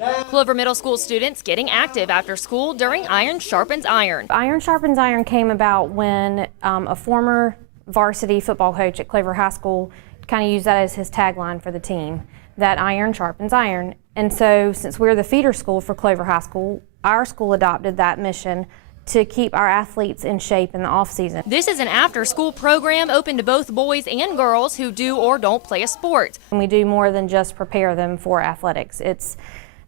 Clover Middle School students getting active after school during Iron Sharpens Iron. Iron Sharpens Iron came about when a former varsity football coach at Clover High School kind of used that as his tagline for the team, that iron sharpens iron. And so since we're the feeder school for Clover High School, our school adopted that mission to keep our athletes in shape in the off season. This is an after-school program open to both boys and girls who do or don't play a sport. And we do more than just prepare them for athletics. It's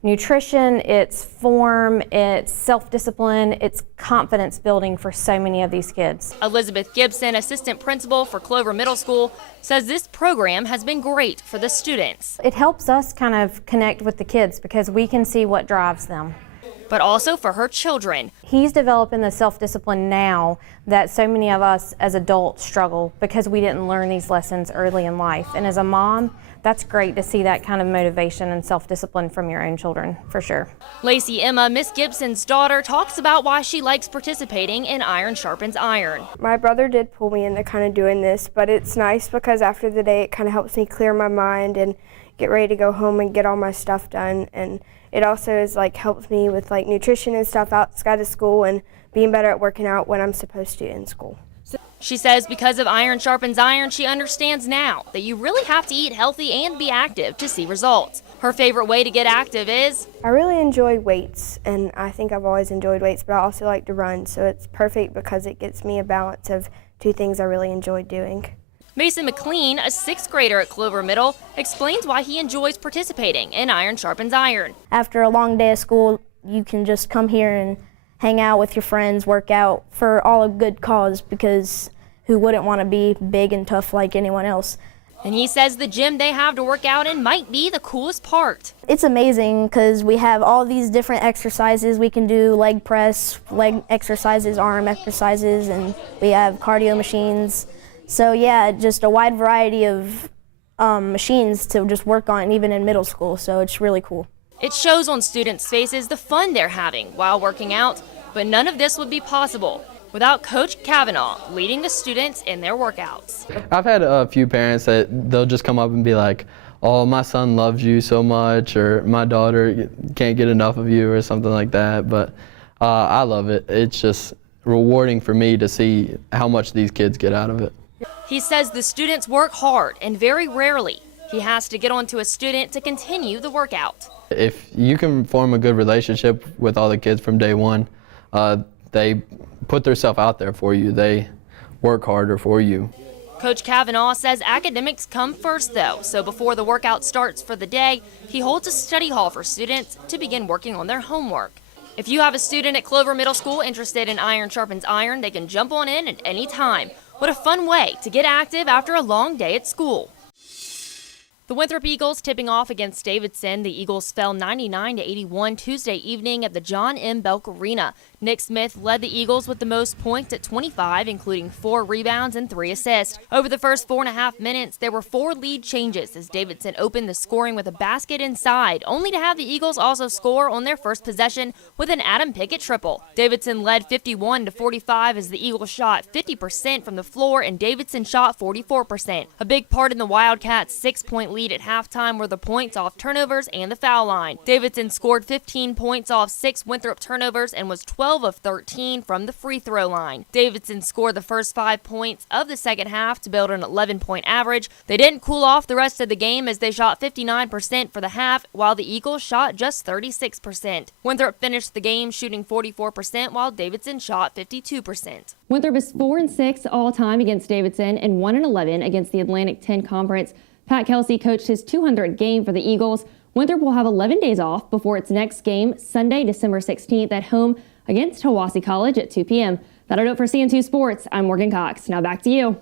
nutrition, it's form, it's self-discipline, it's confidence building for so many of these kids. Elizabeth Gibson, assistant principal for Clover Middle School, says this program has been great for the students. It helps us kind of connect with the kids because we can see what drives them. But also for her children. He's developing the self-discipline now that so many of us as adults struggle because we didn't learn these lessons early in life. And as a mom, that's great to see that kind of motivation and self-discipline from your own children, for sure. Lacey Emma, Miss Gibson's daughter, talks about why she likes participating in Iron Sharpens Iron. My brother did pull me into kind of doing this, but it's nice because after the day it kind of helps me clear my mind and get ready to go home and get all my stuff done. And it also is helps me with nutrition and stuff outside of school and being better at working out when I'm supposed to in school. She says because of Iron Sharpens Iron, she understands now that you really have to eat healthy and be active to see results. Her favorite way to get active is? I really enjoy weights, and I think I've always enjoyed weights, but I also like to run, so it's perfect because it gets me a balance of two things I really enjoy doing. Mason McLean, a 6th grader at Clover Middle, explains why he enjoys participating in Iron Sharpens Iron. After a long day of school, you can just come here and hang out with your friends, work out for all a good cause, because who wouldn't want to be big and tough like anyone else? And he says the gym they have to work out in might be the coolest part. It's amazing because we have all these different exercises. We can do leg press, leg exercises, arm exercises, and we have cardio machines. So yeah, just a wide variety of machines to just work on even in middle school, so it's really cool. It shows on students' faces the fun they're having while working out, but none of this would be possible without Coach Kavanaugh leading the students in their workouts. I've had a few parents that they'll just come up and be like, oh, my son loves you so much, or my daughter can't get enough of you, or something like that, but I love it. It's just rewarding for me to see how much these kids get out of it. He says the students work hard, and very rarely he has to get onto a student to continue the workout. If you can form a good relationship with all the kids from day one, they put themselves out there for you. They work harder for you. Coach Kavanaugh says academics come first, though, so before the workout starts for the day, he holds a study hall for students to begin working on their homework. If you have a student at Clover Middle School interested in Iron Sharpens Iron, they can jump on in at any time. What a fun way to get active after a long day at school. The Winthrop Eagles tipping off against Davidson. The Eagles fell 99-81 Tuesday evening at the John M. Belk Arena. Nick Smith led the Eagles with the most points at 25, including 4 rebounds and 3 assists. Over the first 4.5 minutes, there were 4 lead changes as Davidson opened the scoring with a basket inside, only to have the Eagles also score on their first possession with an Adam Pickett triple. Davidson led 51-45 as the Eagles shot 50% from the floor and Davidson shot 44%. A big part in the Wildcats' 6-point lead at halftime were the points off turnovers and the foul line. Davidson scored 15 points off 6 Winthrop turnovers and was 12 of 13 from the free throw line. Davidson scored the first 5 points of the second half to build an 11-point average. They didn't cool off the rest of the game as they shot 59% for the half, while the Eagles shot just 36%. Winthrop finished the game shooting 44%, while Davidson shot 52%. Winthrop is 4-6 all-time against Davidson and 1-11 against the Atlantic 10 Conference. Pat Kelsey coached his 200th game for the Eagles. Winthrop will have 11 days off before its next game, Sunday, December 16th at home against Hiwassee College at 2 p.m. That'll do it for CN2 Sports. I'm Morgan Cox. Now back to you.